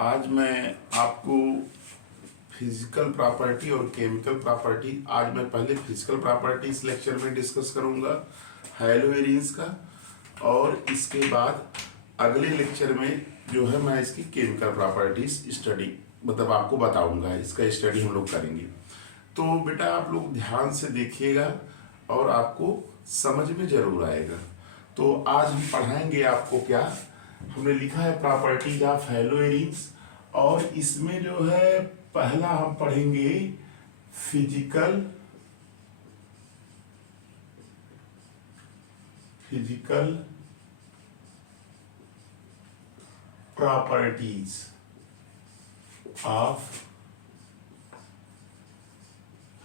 आज मैं आपको फिजिकल प्रॉपर्टी और केमिकल प्रॉपर्टी, आज मैं पहले फिजिकल प्रॉपर्टी इस लेक्चर में डिस्कस करूंगा हैलोवेरिन्स का, और इसके बाद अगले लेक्चर में जो है मैं इसकी केमिकल प्रॉपर्टीज स्टडी मतलब आपको बताऊंगा, इसका स्टडी हम लोग करेंगे। तो बेटा आप लोग ध्यान से देखिएगा और आपको समझ में जरूर आएगा। तो आज हम पढ़ाएंगे आपको क्या हमने लिखा है, प्रॉपर्टीज ऑफ हैलोवेरिन्स, और इसमें जो है पहला हम पढ़ेंगे फिजिकल प्रॉपर्टीज ऑफ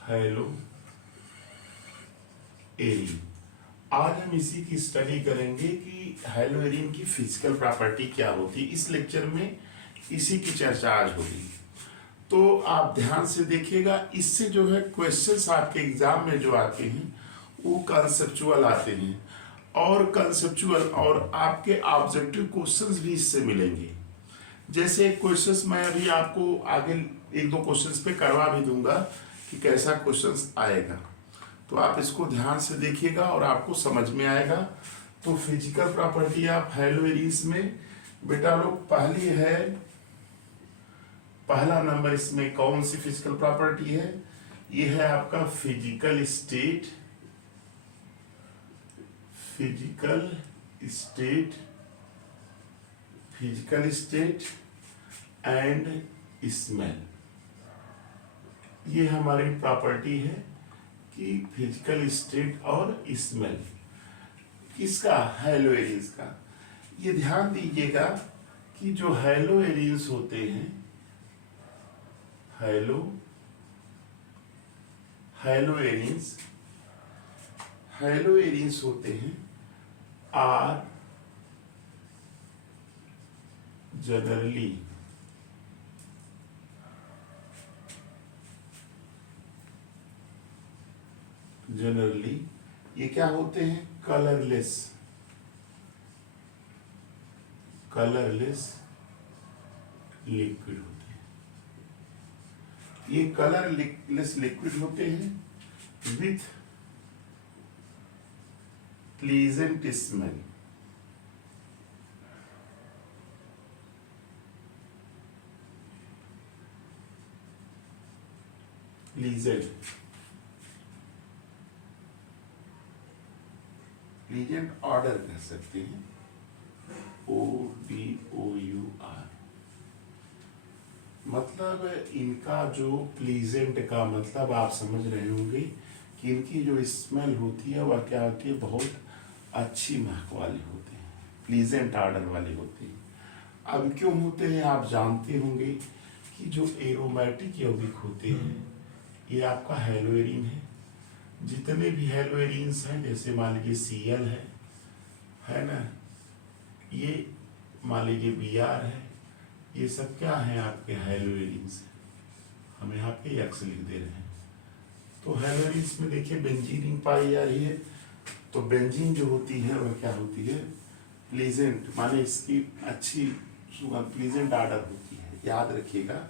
हैलोवेरिन। आज हम इसी की स्टडी करेंगे कि हैलोवेरिन की फिजिकल प्रॉपर्टी क्या होती है। इस लेक्चर में इसी की चर्चा आज होगी, तो आप ध्यान से देखिएगा। इससे जो है क्वेश्चंस आपके एग्जाम में जो आते हैं वो कंसेप्चुअल आते हैं, और कंसेप्चुअल और आपके ऑब्जेक्टिव क्वेश्चंस भी इससे मिलेंगे। जैसे क्वेश्चंस मैं अभी आपको आगे एक दो क्वेश्चंस पे करवा भी दूंगा कि कैसा क्वेश्चंस आएगा, तो आप इसको ध्यान से देखिएगा और आपको समझ में आएगा। तो फिजिकल प्रॉपर्टी ऑफ हैलोवेरिन्स में बेटा लोग पहली है, पहला नंबर इसमें कौन सी फिजिकल प्रॉपर्टी है, ये है आपका फिजिकल स्टेट एंड स्मेल। ये हमारी प्रॉपर्टी है कि फिजिकल स्टेट और स्मेल किसका, हैलोवेरिन्स का। ये ध्यान दीजिएगा कि जो हैलोवेरिन्स होते हैं, हैलोवेरिन्स होते हैं आर जनरली ये क्या होते हैं, कलरलेस लिक्विड होते हैं। ये कलरलेस लिक्विड होते हैं with pleasant smell. Pleasant order कह सकते हैं, ODOUR। मतलब इनका जो प्लीजेंट का मतलब आप समझ रहे होंगे कि इनकी जो स्मेल होती है वह क्या होती है, बहुत अच्छी महक वाली होती है, प्लीजेंट ऑर्डर वाली होती है। अब क्यों होते हैं आप जानते होंगे कि जो एरोमेटिक यौगिक होते हैं ये आपका हैलोवेरिन है। जितने भी हैलोवेरिन्स हैं, जैसे मान लीजिए Cl है ना, ये मान लीजिए Br है, ये सब क्या है आपके हैलोवेरिन्स। हम यहाँ पे X लिख दे रहे हैं। तो हैलोवेरिन्स में देखिए बेंजीन रिंग पाई जा रही है, तो बेंजीन जो होती है वह क्या होती है, प्लीजेंट, माने इसकी अच्छी सुगंध, प्लीजेंट ऑर्डर होती है, याद रखिएगा।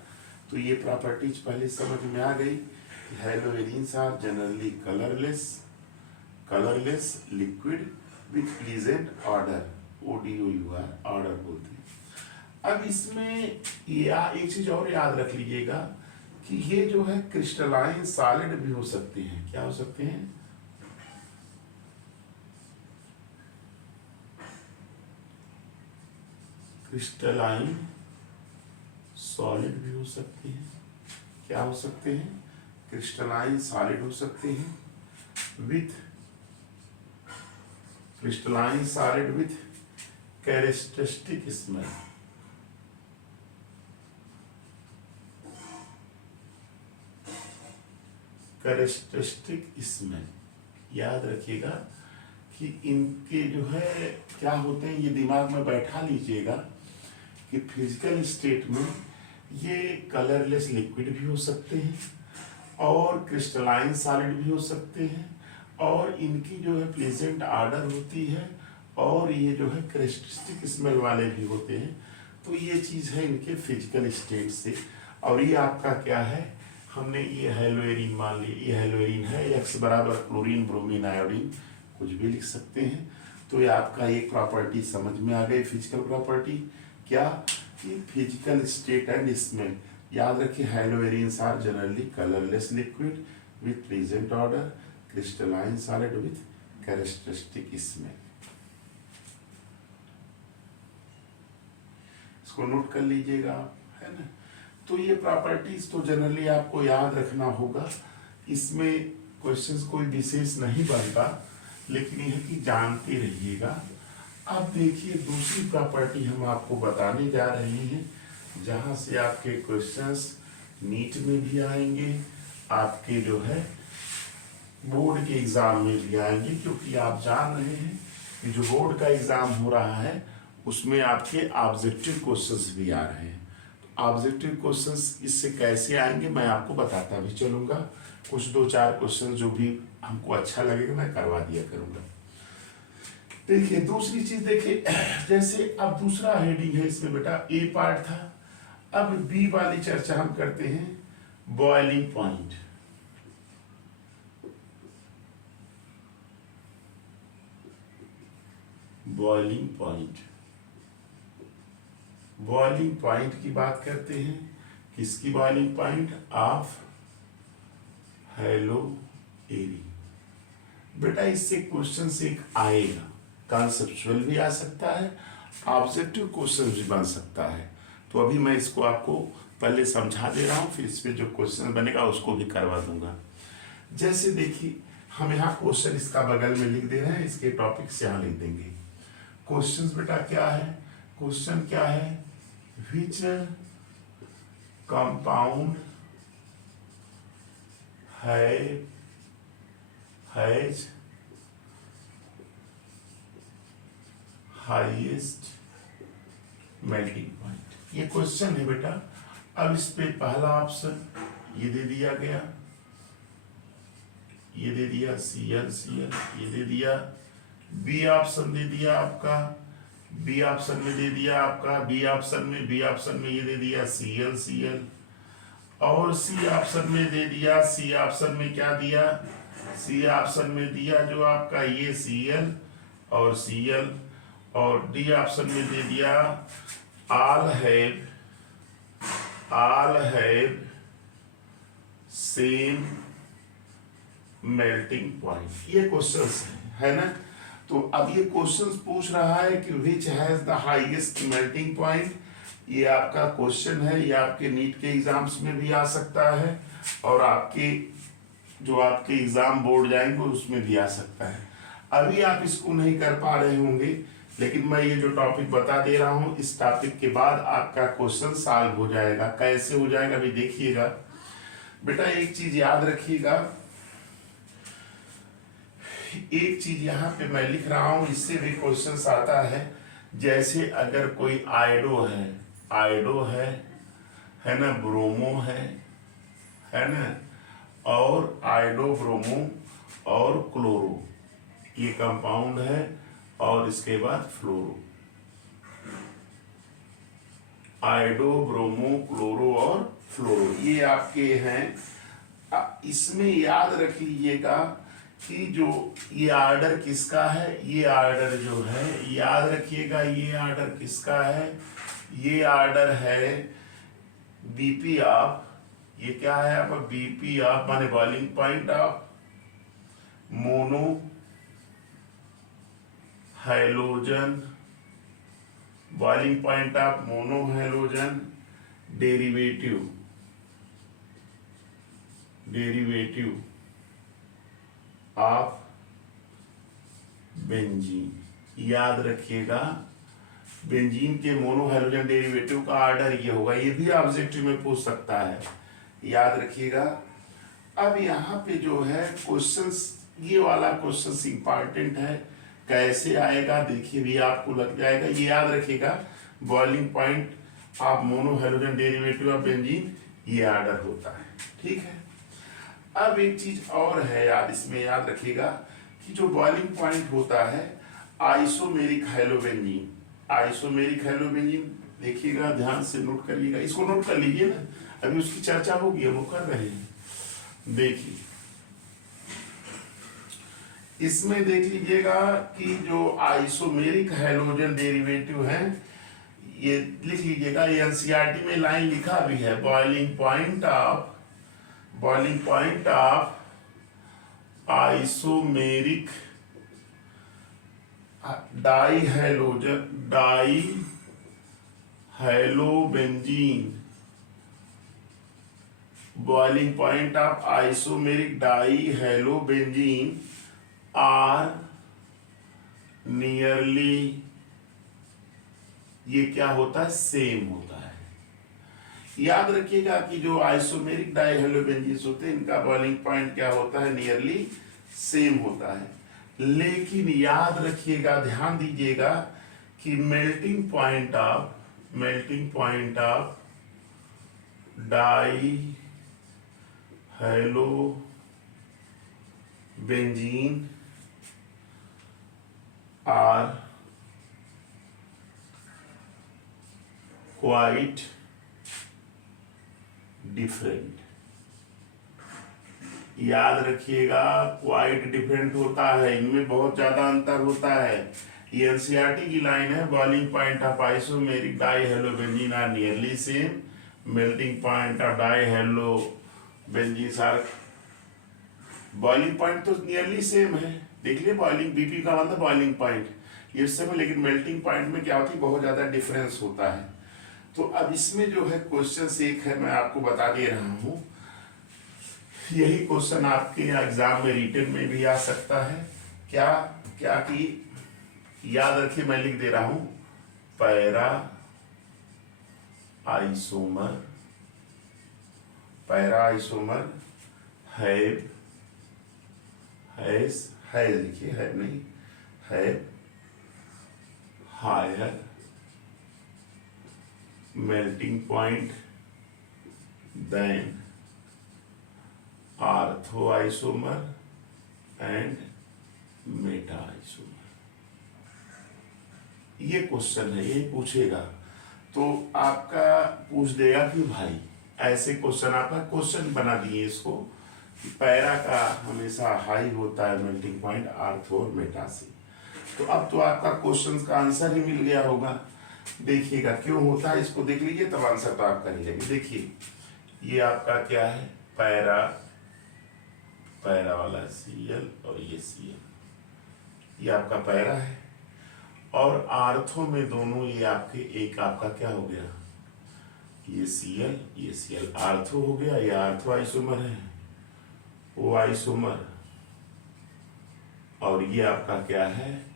तो ये प्रॉपर्टीज पहले समझ में आ गई। Haloarenes are generally colourless liquid with pleasant odour, ODOUR order बोलते हैं। अब इसमें एक चीज और याद रख लीजिएगा कि ये जो है क्रिस्टलाइन सॉलिड भी हो सकते हैं। क्या हो सकते हैं, क्रिस्टलाइन सॉलिड भी हो सकते हैं। क्या हो सकते हैं, क्रिस्टलाइन सॉलिड हो सकते हैं विथ कैरेक्टरिस्टिक स्मेल। याद रखिएगा कि इनके जो है क्या होते हैं, ये दिमाग में बैठा लीजिएगा कि फिजिकल स्टेट में ये कलरलेस लिक्विड भी हो सकते हैं और क्रिस्टलाइन सॉलिड भी हो सकते हैं, और इनकी जो है प्लेजेंट ऑर्डर होती है, और ये जो है कैरेक्टरिस्टिक स्मेल वाले भी होते हैं। तो ये चीज है इनके फिजिकल स्टेट से। और ये आपका क्या है, हमने ये हेलोएरिन मान लिया, ये हेलोएरिन है, एक्स बराबर क्लोरीन ब्रोमीन आयोडीन, कुछ भी लिख सकते हैं। तो ये आपका एक प्रॉपर्टी समझ में आ गई, फिजिकल प्रॉपर्टी क्या, कि फिजिकल स्टेट एंड स्मेल। याद रखिए haloarenes are generally colourless liquid with present order, crystalline solid with characteristic smell. इसको नोट कर लीजिएगा आप, है ना। तो ये प्रॉपर्टीज तो जनरली आपको याद रखना होगा, इसमें क्वेश्चंस कोई विशेष नहीं बनता, लेकिन यह कि जानते रहिएगा। अब देखिए दूसरी प्रॉपर्टी हम आपको बताने जा रहे हैं, जहां से आपके क्वेश्चंस नीट में भी आएंगे, आपके जो है बोर्ड के एग्जाम में भी आएंगे, क्योंकि आप जान रहे हैं कि जो बोर्ड का एग्जाम हो रहा है उसमें आपके ऑब्जेक्टिव क्वेश्चंस भी आ रहे हैं। तो ऑब्जेक्टिव क्वेश्चंस इससे कैसे आएंगे मैं आपको बताता भी चलूंगा। कुछ 2-4 क्वेश्चन जो भी हमको अच्छा लगेगा मैं करवा दिया करूंगा। देखिए दूसरी चीज देखिए, जैसे अब दूसरा हेडिंग है इसमें बेटा, ए पार्ट था, अब बी वाली चर्चा हम करते हैं, boiling point. Boiling point, boiling point की बात करते हैं। किसकी बॉइलिंग पॉइंट, ऑफ हेलोएरिन। बेटा इससे क्वेश्चन से एक आएगा, कॉन्सेप्चुअल भी आ सकता है, ऑब्जेक्टिव क्वेश्चन भी बन सकता है। तो अभी मैं इसको आपको पहले समझा दे रहा हूं, फिर इस पे जो क्वेश्चन बनेगा उसको भी करवा दूंगा। जैसे देखिए हम यहाँ क्वेश्चन इसका बगल में लिख दे रहे हैं, इसके टॉपिक से यहाँ लिख देंगे। क्वेश्चन बेटा क्या है, क्वेश्चन क्या है, which compound has highest melting point. ये क्वेश्चन है बेटा। अब इस पे पहला ऑप्शन ये दे दिया गया, ये दे दिया Cl Cl, ये दे दिया, बी ऑप्शन दे दिया आपका, बी ऑप्शन में दे दिया आपका, बी ऑप्शन में ये दे दिया Cl Cl, और सी ऑप्शन में दे दिया, सी ऑप्शन में क्या दिया, सी ऑप्शन में दिया जो आपका ये Cl और Cl, और डी ऑप्शन में दे दिया all have same melting point। ये क्वेश्चंस है ना। तो अब ये क्वेश्चंस पूछ रहा है कि which has the highest melting point। ये आपका क्वेश्चन है, ये आपके नीट के एग्जाम्स में भी आ सकता है, और आपके जो आपके एग्जाम बोर्ड जाएंगे उसमें भी आ सकता है। अभी आप इसको नहीं कर पा रहे होंगे, लेकिन मैं ये जो टॉपिक बता दे रहा हूं, इस टॉपिक के बाद आपका क्वेश्चन सॉल्व हो जाएगा। कैसे हो जाएगा अभी देखिएगा बेटा। एक चीज याद रखिएगा, एक चीज यहाँ पे मैं लिख रहा हूं, इससे भी क्वेश्चन आता है। जैसे अगर कोई आयोडो है ना, ब्रोमो है ना, और आयोडो ब्रोमो और क्लोरो, ये कंपाउंड है, और इसके बाद फ्लोरो, आयोडो ब्रोमो क्लोरो और फ्लोरो, ये आपके हैं। इसमें याद रख लीजिएगा कि जो ये ऑर्डर किसका है, ये ऑर्डर जो है याद रखिएगा, ये ऑर्डर किसका है, ये ऑर्डर है बीपी ऑफ, ये क्या है आपका बीपी ऑफ माने boiling point of mono halogen, boiling point of mono halogen derivative of benzene. याद रखिएगा बेंजीन के मोनो हैलोजन डेरिवेटिव का ऑर्डर ये होगा, ये भी ऑब्जेक्टिव में पूछ सकता है, याद रखिएगा। अब यहाँ पे जो है क्वेश्चंस, ये वाला क्वेश्चंस इंपॉर्टेंट है, कैसे आएगा देखिए भी आपको लग जाएगा। ये याद रखिएगा boiling point of mono halogen derivative of benzene, ये ऑर्डर होता है, ठीक है। अब एक चीज और है याद, इसमें याद रखिएगा कि जो बॉइलिंग पॉइंट होता है आइसोमेरिक हैलोबेंजीन, आइसोमेरिक हैलोबेंजीन देखिएगा, ध्यान से नोट करिएगा, इसको नोट कर लीजिए ना, अभी उसकी चर्चा होगी, हम कर रहे हैं। देखिए इसमें देख लीजिएगा कि जो आइसोमेरिक हैलोजन डेरिवेटिव है, ये लिख लीजिएगा, ये एनसीईआरटी में लाइन लिखा भी है, boiling point of isomeric dihalobenzene, boiling point of isomeric dihalobenzene are nearly, ये क्या होता है, सेम होता है। याद रखिएगा कि जो आइसोमेरिक डाइहैलोबेंजीन्स होते हैं, इनका बॉइलिंग पॉइंट क्या होता है, नियरली सेम होता है। लेकिन याद रखिएगा, ध्यान दीजिएगा कि melting point of dihalobenzene are quite different. याद रखिएगा, क्वाइट डिफरेंट होता है, इनमें बहुत ज्यादा अंतर होता है। ये एनसीईआरटी की लाइन है, boiling point of isomeric dihalobenzene are nearly same, melting point of dihalobenzene are, boiling point तो नियरली सेम है, देख लिये, बॉइलिंग बीपी का मतलब बॉइलिंग पॉइंट ये सेम है, लेकिन मेल्टिंग पॉइंट में क्या होती है, बहुत ज्यादा डिफरेंस होता है। तो अब इसमें जो है क्वेश्चन एक है, मैं आपको बता दे रहा हूं, यही क्वेश्चन आपके एग्जाम में रिटन में भी आ सकता है। क्या क्या कि याद रखिए, मैं लिख दे रहा हूं, पैरा आइसोमर हैव लिखिए, हैव नहीं, have higher melting point than orthoisomer and meta isomer। ये क्वेश्चन है, ये पूछेगा तो आपका पूछ देगा कि भाई ऐसे क्वेश्चन, आपका क्वेश्चन बना दिए इसको कि पैरा का हमेशा हाई होता है मेल्टिंग पॉइंट आर्थो और मेटा से। तो अब तो आपका क्वेश्चन का आंसर ही मिल गया होगा। देखिएगा क्यों होता है, इसको देख लीजिए, तब आंसर तो आप कर ही लेंगे। देखिए ये आपका क्या है, पैरा वाला सीएल और ये सीएल, ये आपका पैरा है, और आर्थो में दोनों ये आपके, एक आपका क्या हो गया, ये सीएल आर्थो हो गया, ये आर्थो आइसोमर है, वो आइसोमर, और ये आपका क्या है,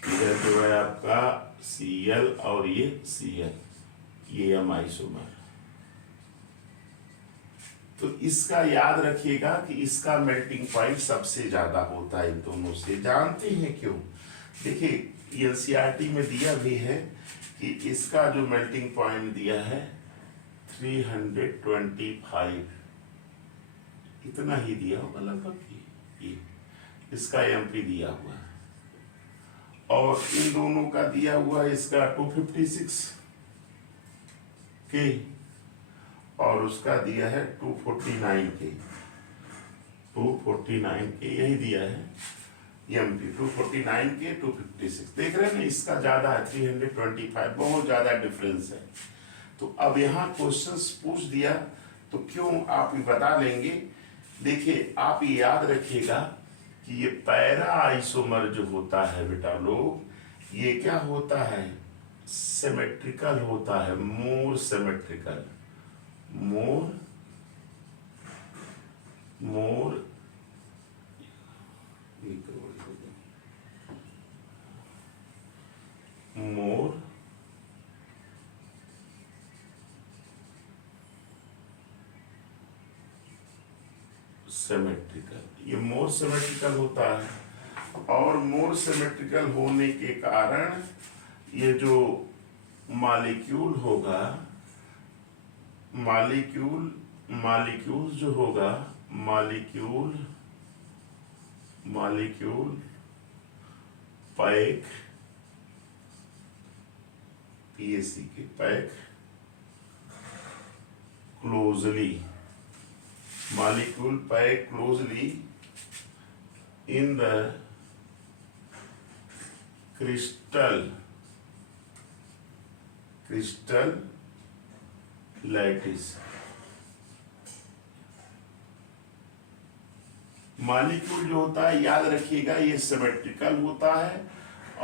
इधर जो है आपका सीएल और ये सीएल, ये एम आइसोमर। तो इसका याद रखिएगा कि इसका मेल्टिंग पॉइंट सबसे ज्यादा होता है इन दोनों से। जानते हैं क्यों? देखिए एनसीईआरटी में दिया भी है कि इसका जो मेल्टिंग पॉइंट दिया है 325, इतना ही दिया होगा लगभग, ये इसका एमपी दिया हुआ है, और इन दोनों का दिया हुआ है इसका 256 के, और उसका दिया है 249 के, 249 के यही दिया है एमपी, 249 के 256। देख रहे हैं ना, इसका ज्यादा है 325, बहुत ज्यादा डिफरेंस है। तो अब यहाँ क्वेश्चंस पूछ दिया तो क्यों आप भी बता लेंगे। देखिए आप याद रखिएगा कि ये पैरा आइसोमर जो होता है बेटा लोग, ये क्या होता है, सिमेट्रिकल होता है, मोर सिमेट्रिकल, मोर सिमेट्रिकल, ये मोर सिमेट्रिकल होता है, और मोर सिमेट्रिकल होने के कारण ये जो मॉलिक्यूल होगा, मॉलिक्यूल जो होगा, मॉलिक्यूल पैक PAC के pack closely, molecule pack closely in the crystal lattice। Molecule जो होता है याद रखिएगा ये सिमेट्रिकल होता है,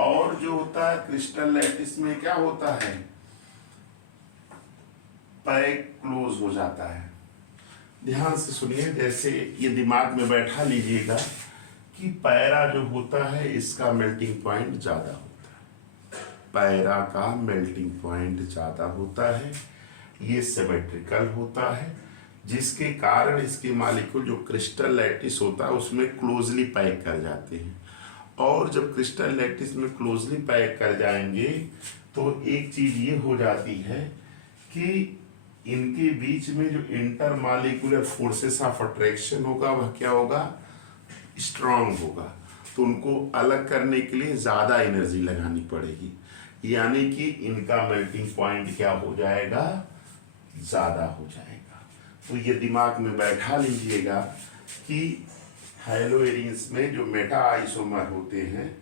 और जो होता है क्रिस्टल लैटिस में क्या होता है, पैक क्लोज हो जाता है। ध्यान से सुनिए, जैसे ये दिमाग में बैठा लीजिएगा कि पैरा जो होता है इसका मेल्टिंग पॉइंट ज्यादा होता है, पैरा का मेल्टिंग पॉइंट ज्यादा होता है, ये सिमेट्रिकल होता है, जिसके कारण इसके मॉलिक्यूल जो क्रिस्टल लैटिस होता है उसमें क्लोजली पैक कर जाते हैं। और जब क्रिस्टल लैटिस में क्लोजली पैक कर जाएंगे तो एक चीज ये हो जाती है कि इनके बीच में जो inter molecular forces of attraction होगा वह क्या होगा, स्ट्रांग होगा। तो उनको अलग करने के लिए ज्यादा एनर्जी लगानी पड़ेगी, यानी कि इनका मेल्टिंग पॉइंट क्या हो जाएगा, ज्यादा हो जाएगा। तो ये दिमाग में बैठा लीजिएगा कि हैलोएरिन्स में जो मेटा आइसोमर होते हैं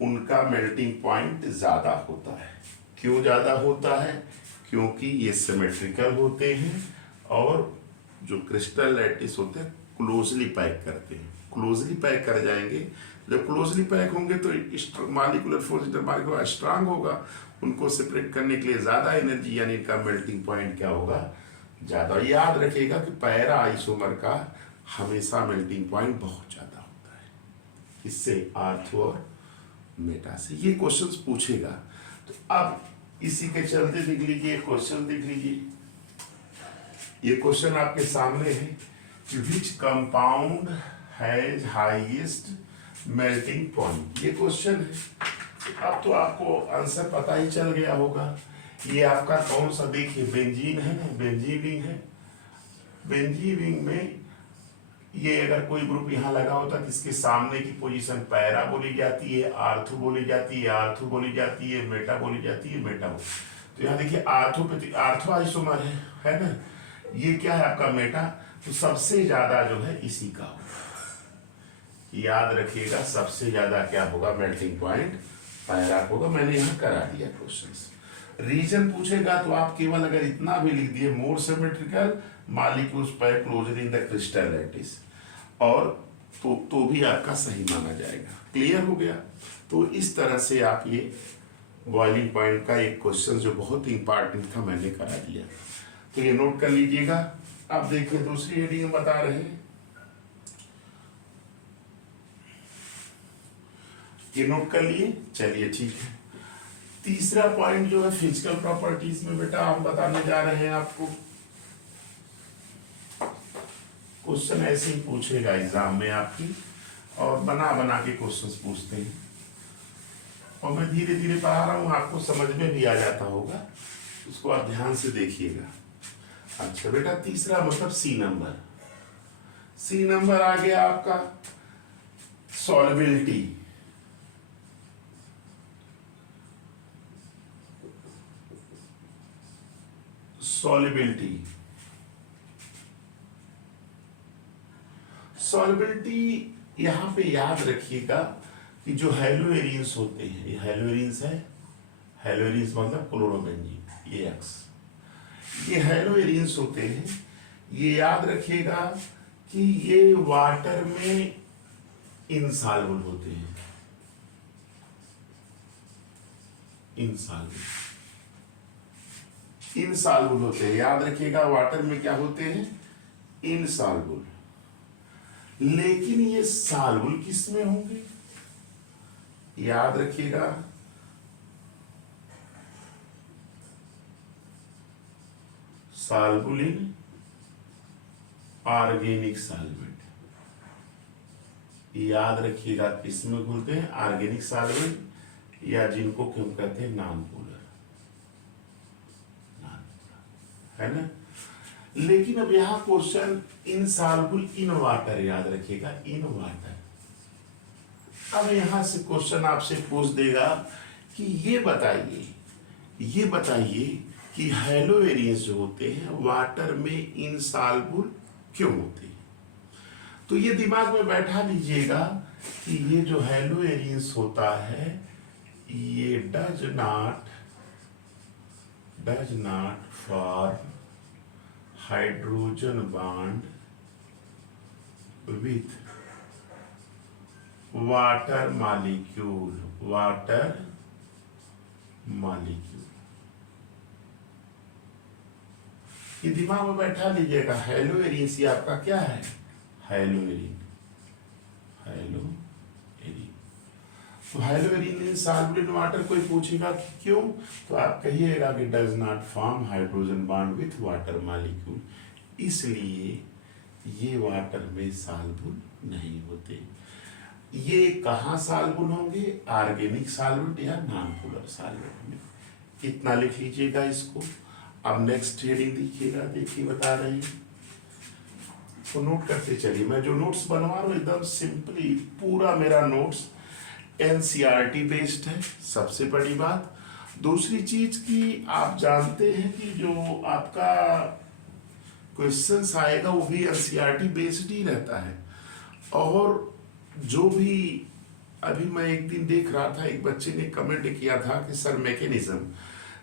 उनका मेल्टिंग पॉइंट ज्यादा होता है। क्यों ज्यादा होता है, क्योंकि ये सिमेट्रिकल होते हैं और जो क्रिस्टल लैटिस होते हैं क्लोजली पैक करते हैं। क्लोजली पैक कर जाएंगे, जब क्लोजली पैक होंगे तो मॉलिक्यूलर फोर्स स्ट्रांग होगा, उनको सेपरेट करने के लिए ज्यादा एनर्जी, यानी इनका मेल्टिंग पॉइंट क्या होगा, ज्यादा। याद रखिएगा कि पैरा आइसोमर का हमेशा मेल्टिंग पॉइंट बहुत ज्यादा होता है, इससे आर्थो और मेटा से। ये क्वेश्चंस पूछेगा। तो अब इसी के चलते देख लीजिए, क्वेश्चन देख लीजिए। ये क्वेश्चन आपके सामने है कि which compound has highest melting point, ये क्वेश्चन है। अब तो आपको आंसर पता ही चल गया होगा। ये आपका कौन सा, देखिए बेंजीन है ना, बेंजीविंग है। बेंजीविंग में ये अगर कोई ग्रुप यहाँ लगा होता है, इसके सामने की पोजीशन पैरा बोली जाती है, आर्थो बोली जाती है, आर्थो बोली जाती है, मेटा बोली जाती है, मेटा बोली। तो यहाँ देखिए आर्थो आइसोमर है ना, ये क्या है आपका मेटा। तो सबसे ज्यादा जो है इसी का होगा, याद रखिएगा सबसे ज्यादा क्या होगा, मेल्टिंग पॉइंट पैरा होगा। मैंने यहाँ करा दिया क्वेश्चन। रीजन पूछेगा तो आप केवल अगर इतना भी लिख दिए, more symmetrical molecules pack closely in the crystal lattice, और तो भी आपका सही माना जाएगा। क्लियर हो गया। तो इस तरह से आप ये बॉइलिंग पॉइंट का एक क्वेश्चन जो बहुत इंपॉर्टेंट था मैंने करा दिया, तो ये नोट कर लीजिएगा। अब देखिए दूसरी हेडिंग बता रहे हैं, ये नोट कर लिए, चलिए ठीक है। तीसरा पॉइंट जो है फिजिकल प्रॉपर्टीज में बेटा हम बताने जा रहे हैं आपको। क्वेश्चन ऐसे ही पूछेगा एग्जाम में आपकी, और बना बना के क्वेश्चंस पूछते हैं, और मैं धीरे धीरे पढ़ा रहा हूँ, आपको समझ में भी आ जाता होगा, उसको आप ध्यान से देखिएगा। अच्छा बेटा, तीसरा मतलब सी नंबर। सी नंबर आ गया आपका सॉल्युबिलिटी। सॉल्युबिलिटी यहां पे याद रखिएगा कि जो हैलोएरिन्स होते हैं, ये हैलोएरिन्स है, हैलोएरिन्स मतलब क्लोरोबेंजीन, ये एक्स, ये हैलोएरिन्स होते हैं। ये याद रखिएगा कि ये वाटर में इनसॉल्युबल होते हैं, इनसॉल्युबल होते हैं। याद रखिएगा वाटर में क्या होते हैं, इनसॉल्युबल। लेकिन ये सॉल्युबल किस में होंगे, याद रखिएगा सॉल्युबल इन ऑर्गेनिक सॉल्वेंट। याद रखिएगा किसमें घुलते हैं, ऑर्गेनिक सॉल्वेंट, या जिनको हम कहते हैं नॉन पोलर, है ना। लेकिन अब यहां क्वेश्चन इनसॉल्युबल इन वाटर, याद रखिएगा इन वाटर। अब यहां से क्वेश्चन आपसे पूछ देगा कि ये बताइए कि हेलोवेरियंस जो होते हैं वाटर में इनसॉल्युबल क्यों होते हैं। तो ये दिमाग में बैठा लीजिएगा कि ये जो हेलोवेरियंस होता है ये does not form hydrogen bond with water molecule ये दिमाग में बैठा लीजिएगा। हेलोवेरियंस ये आपका क्या है, हेलोवेरिन। तो हेलोवेरिन इनसॉल्युबल इन वाटर, कोई पूछेगा कि क्यों, तो आप कहिएगा कि does not form hydrogen bond with water molecule, इसलिए ये वाटर में सॉल्युबल नहीं होते। ये कहाँ सॉल्युबल होंगे, ऑर्गेनिक सॉल्वेंट या नॉन पोलर सॉल्वेंट में। कितना लिख लीजिएगा इसको। अब नेक्स्ट हेडिंग देखिएगा, देखिए बता रहे हैं तो नोट करते चलिए। मैं जो नोट्स बनवा रहा हूँ एकदम सिंपली, पूरा मेरा नोट्स एनसीईआरटी बेस्ड है, सबसे बड़ी बात। दूसरी चीज की आप जानते हैं कि जो आपका क्वेश्चंस आएगा वो भी एनसीईआरटी बेस्ड ही रहता है। और जो भी अभी मैं एक दिन देख रहा था, एक बच्चे ने कमेंट किया था कि सर मैकेनिज्म,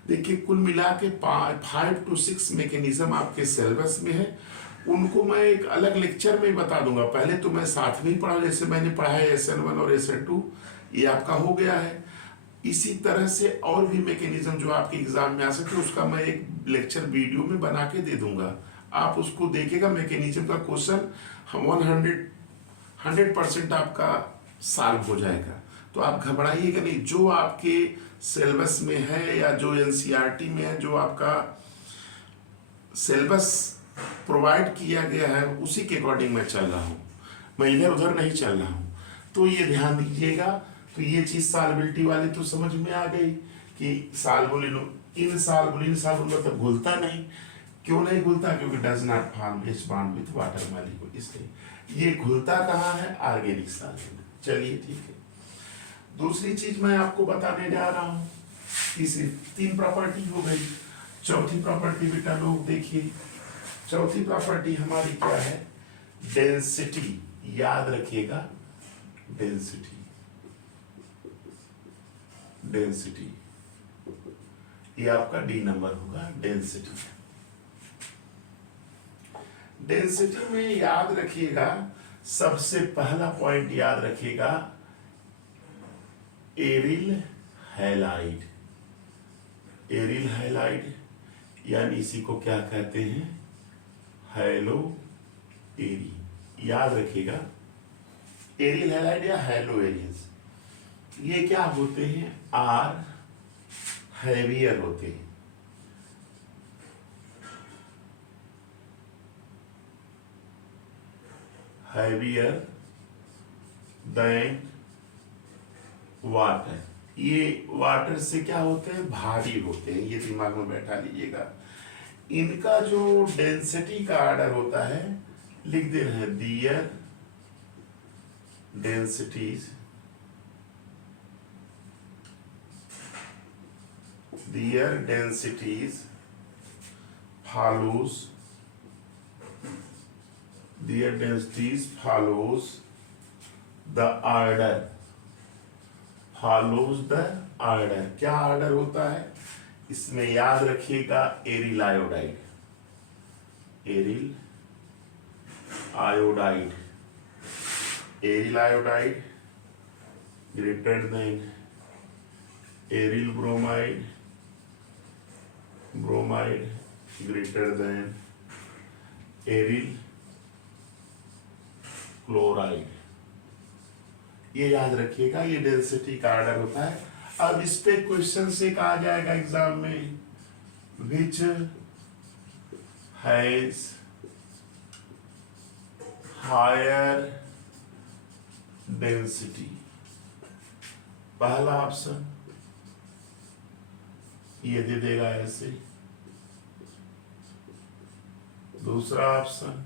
देखिए कुल मिला के 5 to 6 मैकेनिज्म आपके सिलेबस में है। उनको मैं एक अलग लेक्चर में बता दूंगा। पहले तो मैं साथ में ही पढ़ा, जैसे मैंने पढ़ा है SN1 और SN2, ये आपका हो गया है। इसी तरह से और भी मैकेनिज्म जो आपके एग्जाम में आ सकते हैं, उसका मैं एक लेक्चर वीडियो में बना के दे दूंगा, आप उसको देखिएगा। मैकेनिज्म का क्वेश्चन 100% आपका सॉल्व हो जाएगा, तो आप घबराइएगा नहीं। जो आपके सिलेबस में है या जो एनसीईआरटी में है, जो आपका सिलेबस प्रोवाइड किया गया है, उसी के अकॉर्डिंग मैं चल रहा हूँ, मैं इधर उधर नहीं चल रहा हूँ। तो ये ध्यान दीजिएगा। तो ये चीज सॉल्युबिलिटी वाली तो समझ में आ गई कि सॉल्युबल इनसॉल्युबल मतलब घुलता नहीं। क्यों नहीं घुलता, क्योंकि does not form H bond with water molecule, इसलिए ये घुलता कहाँ है, ऑर्गेनिक सॉल्वेंट। चलिए ठीक है। दूसरी चीज मैं आपको बताने जा रहा हूँ, तीसरी 3 प्रॉपर्टी हो गई। चौथी प्रॉपर्टी बेटा लोग देखिए, चौथी प्रॉपर्टी हमारी क्या है, डेंसिटी। याद रखिएगा, डेंसिटी ये आपका डी नंबर होगा। डेंसिटी में याद रखिएगा, सबसे पहला पॉइंट याद रखिएगा, एरिल हैलाइड। यानी इसी को क्या कहते हैं, हेलो एरी। याद रखिएगा, एरिल हैलाइड या हेलोवेरियंस, ये क्या होते हैं, आर हैवियर होते हैं। Heavier than water. ये वाटर से क्या होते हैं, भारी होते हैं, ये दिमाग में बैठा लीजिएगा। इनका जो डेंसिटी का ऑर्डर होता है, लिख दे रहे हैं, दियर densities follows the order। क्या ऑर्डर होता है इसमें, याद रखिएगा, aryl iodide greater than aryl bromide greater than aryl chloride. ये याद रखिएगा, ये डेंसिटी का ऑर्डर होता है। अब इस पे क्वेश्चन से कहा जाएगा एग्जाम में, विच हैज हायर डेंसिटी। पहला ऑप्शन ये दे देगा ऐसे, दूसरा ऑप्शन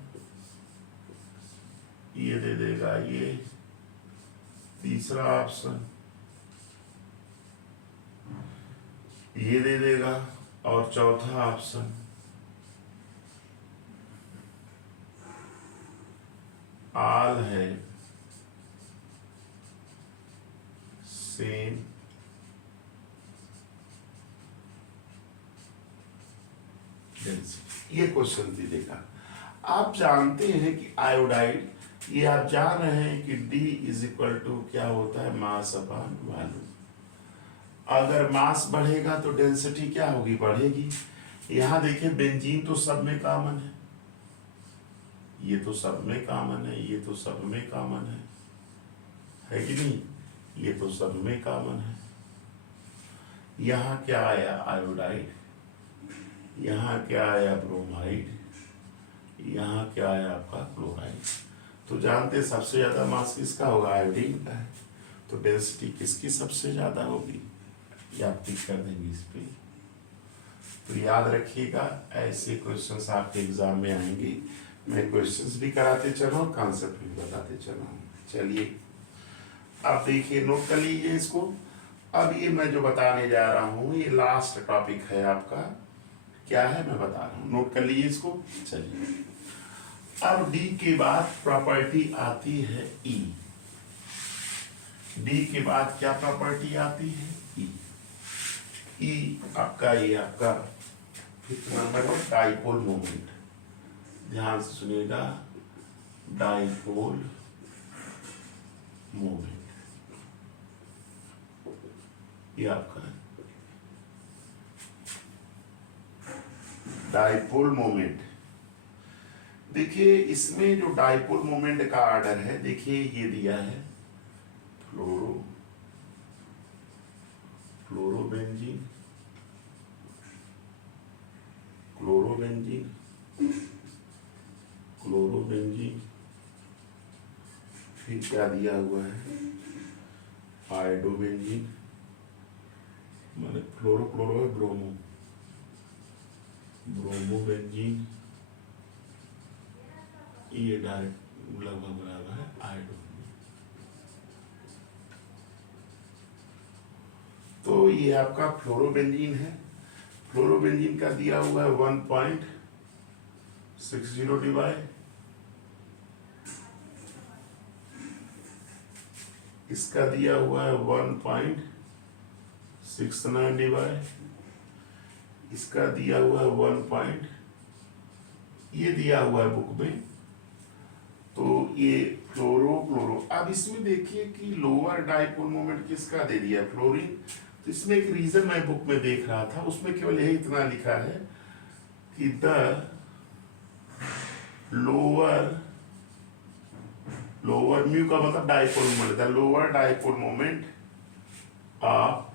ये दे देगा ये, तीसरा ऑप्शन ये दे देगा, और चौथा ऑप्शन ऑल है सेम डेंसिटी। ये क्वेश्चन दे देगा। आप जानते हैं कि आयोडाइड, ये आप जान रहे हैं कि D इज इक्वल टू क्या होता है, मास अपॉन वॉल्यूम। अगर मास बढ़ेगा तो डेंसिटी क्या होगी, बढ़ेगी। यहां देखिए बेंजीन तो सब में कॉमन है, ये तो सब में कॉमन है, ये तो सब में कॉमन है कि नहीं, ये तो सब में कॉमन है। यहाँ क्या आया, आयोडाइड, यहाँ क्या आया, ब्रोमाइड, यहाँ क्या आया आपका क्लोराइड। तो जानते सबसे ज्यादा मास किसका होगा, आयोडीन का है। तो डेंसिटी किसकी सबसे ज्यादा होगी, या आप टिक कर देंगे इस पे। तो याद रखिएगा, ऐसे क्वेश्चंस आपके एग्जाम में आएंगे। मैं क्वेश्चंस भी कराते चला हूँ, कॉन्सेप्ट भी बताते चला हूँ। चलिए अब देखिए, नोट कर लीजिए इसको। अब ये मैं जो बताने जा रहा हूँ, ये लास्ट टॉपिक है आपका। क्या है मैं बता रहा हूँ, नोट कर लीजिए इसको। चलिए अब डी के बाद प्रॉपर्टी आती है ई। डी के बाद क्या प्रॉपर्टी आती है, ई। ई आपका, ये आपका फिफ्थ नंबर है, डाइपोल मोमेंट। ध्यान से सुनिएगा, डाइपोल मोमेंट ये आपका है, डाइपोल मोमेंट। देखिए इसमें जो डाइपोल मोमेंट का ऑर्डर है, देखिए ये दिया है फ्लोरोबेंजीन, क्लोरोबेंजीन, क्लोरोबेंजीन, फिर क्या दिया हुआ है, आयोडोबेंजीन, माने फ्लोरो क्लोरो है, ब्रोमो, ब्रोमोबेंजीन, ये डायरेक्ट लगभग बराबर है आयोडो। तो ये आपका फ्लोरोबेंजीन है। फ्लोरोबेंजीन का दिया हुआ है 1.60 डिवाइड, इसका दिया हुआ है 1.69 डिवाइड, इसका दिया हुआ है 1. ये दिया हुआ है बुक में। तो ये फ्लोरो। अब इसमें देखिए कि लोअर डाइपोल मोमेंट किसका दे दिया, फ्लोरीन। तो इसमें एक रीजन मैं बुक में देख रहा था, उसमें केवल यही इतना लिखा है कि द लोअर म्यू का मतलब dipole moment, the lower dipole moment of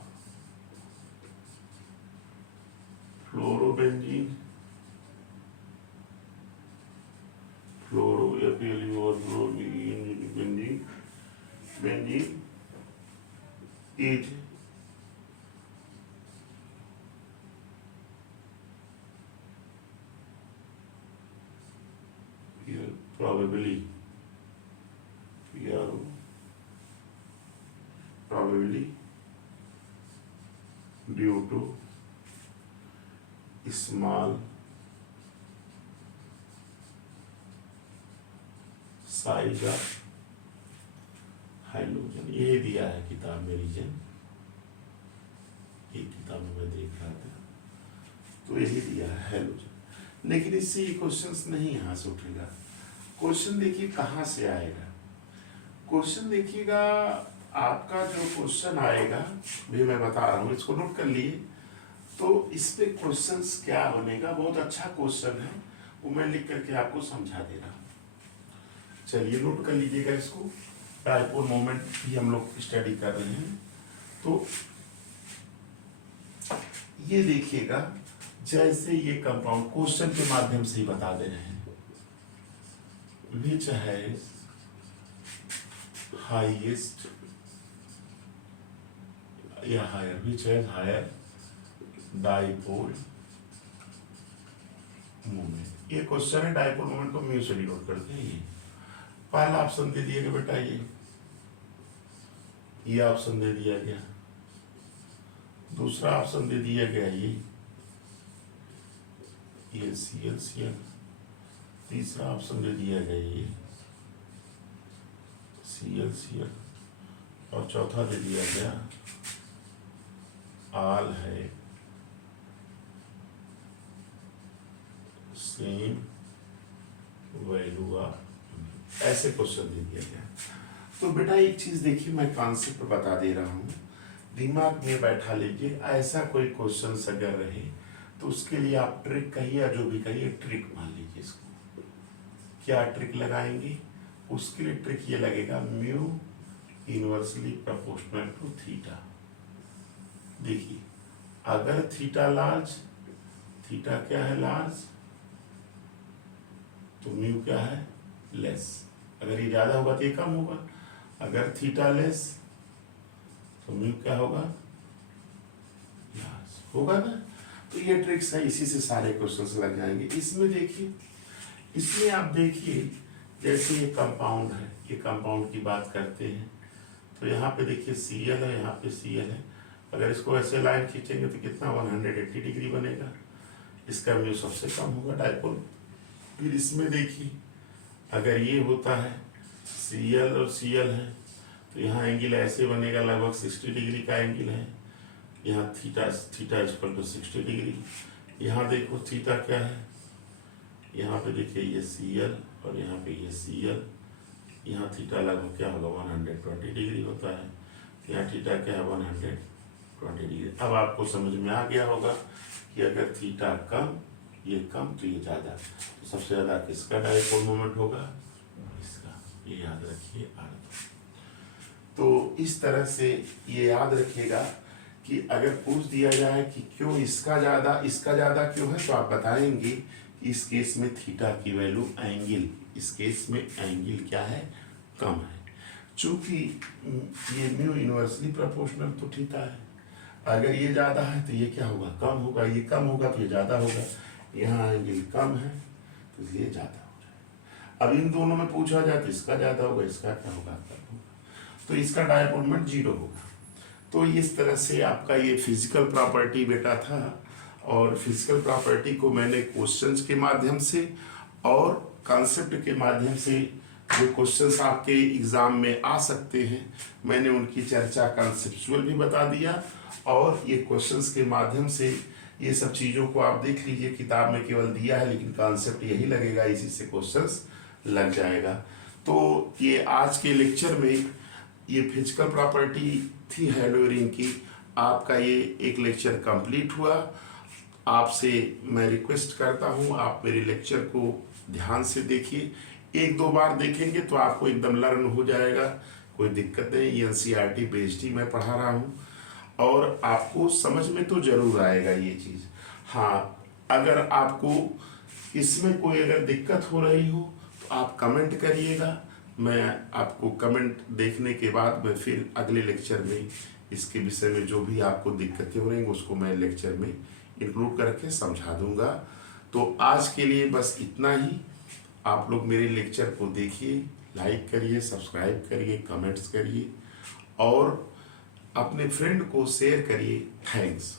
fluorobenzene, benzene is probably due to small size of hydrogen. यही दिया है किताब में रीजन, एक किताब में मैं देख रहा था, तो यही दिया है हाइड्रोजन। लेकिन इससे ये क्वेश्चंस नहीं यहाँ से उठेगा। क्वेश्चन देखिए कहाँ से आएगा, क्वेश्चन देखिएगा आपका जो क्वेश्चन आएगा भी मैं बता रहा हूँ, इसको नोट कर लिए। तो इस पे क्वेश्चंस क्या बनेगा, बहुत अच्छा क्वेश्चन है, वो मैं लिख करके आपको समझा दे रहा हूँ। चलिए नोट कर लीजिएगा इसको। डाइपोल मोमेंट भी हम लोग स्टडी कर रहे हैं। तो ये देखिएगा, जैसे ये कंपाउंड क्वेश्चन के माध्यम से ही बता दे रहे हैं, विच हैज हाईएस्ट या higher, which has higher dipole moment. ये क्वेश्चन है, डाइपोल मोमेंट को म्यू से डिनोट करते हैं। ये पहला ऑप्शन दे दिएगा बेटा, ये ये ऑप्शन दे दिया गया, दूसरा ऑप्शन दे दिया गया ये Cl Cl, तीसरा ऑप्शन दे दिया गया ये Cl Cl, और चौथा दे दिया गया आल है सेम वैल्यू ऑफ, ऐसे क्वेश्चन दे दिया गया। तो बेटा एक चीज देखिए, मैं कॉन्सेप्ट बता दे रहा हूँ, दिमाग में बैठा लीजिए। ऐसा कोई क्वेश्चन अगर रहे तो उसके लिए आप ट्रिक कहिए या जो भी कहिए, ट्रिक मान लीजिए इसको। क्या ट्रिक लगाएंगे? उसके लिए ट्रिक ये लगेगा mu inversely proportional to theta. देखिए अगर थीटा लार्ज, थीटा क्या है लार्ज, तो म्यू क्या है लेस। अगर ये ज्यादा होगा तो ये कम होगा, अगर थीटा लेस तो म्यू क्या होगा लार्ज होगा ना। तो ये ट्रिक्स है, इसी से सारे क्वेश्चंस लग जाएंगे। इसमें देखिए, इसमें आप देखिए जैसे ये कंपाउंड है, ये कंपाउंड की बात करते हैं तो यहाँ पे देखिए Cl है, यहाँ पे Cl है। अगर इसको ऐसे लाइन खींचेंगे तो कितना 180 डिग्री बनेगा, इसका म्यू सबसे कम होगा डायपोल। फिर इसमें देखिए अगर ये होता है Cl और Cl है तो यहाँ एंगल ऐसे बनेगा, लगभग 60 डिग्री का एंगल है। यहाँ थीटा इक्वल टू 60 डिग्री। यहाँ देखो थीटा क्या है, यहाँ पे देखिए ये Cl और यहाँ पे ये Cl, यहाँ थीटा लगभग क्या होगा 120 डिग्री होता है, यहाँ थीटा क्या है 120 डिग्री। अब आपको समझ में आ गया होगा कि अगर थीटा कम, ये कम तो ये ज़्यादा, तो सबसे ज़्यादा किसका डायपोल मोमेंट होगा, इसका। ये याद रखिए तो इस तरह से ये याद रखिएगा कि अगर पूछ दिया जाए कि क्यों इसका ज़्यादा क्यों है, तो आप बताएंगे कि इस केस में थीटा की वैल्यू एंगल, इस केस में एंगल क्या है कम है। चूंकि ये म्यू इनवर्सली प्रोपोर्शनल तो थीटा है, अगर ये ज़्यादा है तो ये क्या होगा कम होगा, ये कम होगा तो ये ज़्यादा होगा। यहाँ एंगल कम है तो इसलिए ज़्यादा हो जाएगा। अब इन दोनों में पूछा जाए तो इसका ज़्यादा होगा, इसका क्या होगा कम होगा, तो इसका डायपोल मोमेंट 0 होगा। तो इस तरह से आपका ये फिजिकल प्रॉपर्टी बेटा था, और फिजिकल प्रॉपर्टी को मैंने क्वेश्चंस के माध्यम से और कॉन्सेप्ट के माध्यम से, जो क्वेश्चंस आपके एग्जाम में आ सकते हैं, मैंने उनकी चर्चा कॉन्सेप्चुअल भी बता दिया, और ये क्वेश्चंस के माध्यम से ये सब चीज़ों को आप देख लीजिए। किताब में केवल दिया है लेकिन कॉन्सेप्ट यही लगेगा, इसी से क्वेश्चंस लग जाएगा। तो ये आज के लेक्चर में ये फिजिकल प्रॉपर्टी थी हेलोरीन की, आपका ये एक लेक्चर कंप्लीट हुआ। आपसे मैं रिक्वेस्ट करता हूँ आप मेरे लेक्चर को ध्यान से देखिए, 1-2 बार देखेंगे तो आपको एकदम लर्न हो जाएगा, कोई दिक्कत नहीं। ये NCERT बेस्ड ही मैं पढ़ा रहा हूँ और आपको समझ में तो जरूर आएगा ये चीज़। हाँ, अगर आपको इसमें कोई अगर दिक्कत हो रही हो तो आप कमेंट करिएगा, मैं आपको कमेंट देखने के बाद मैं फिर अगले लेक्चर में इसके विषय में जो भी आपको दिक्कतें हो रही उसको मैं लेक्चर में इंक्लूड करके समझा दूंगा। तो आज के लिए बस इतना ही। आप लोग मेरे लेक्चर को देखिए, लाइक करिए, सब्सक्राइब करिए, कमेंट्स करिए और अपने फ्रेंड को शेयर करिए। थैंक्स।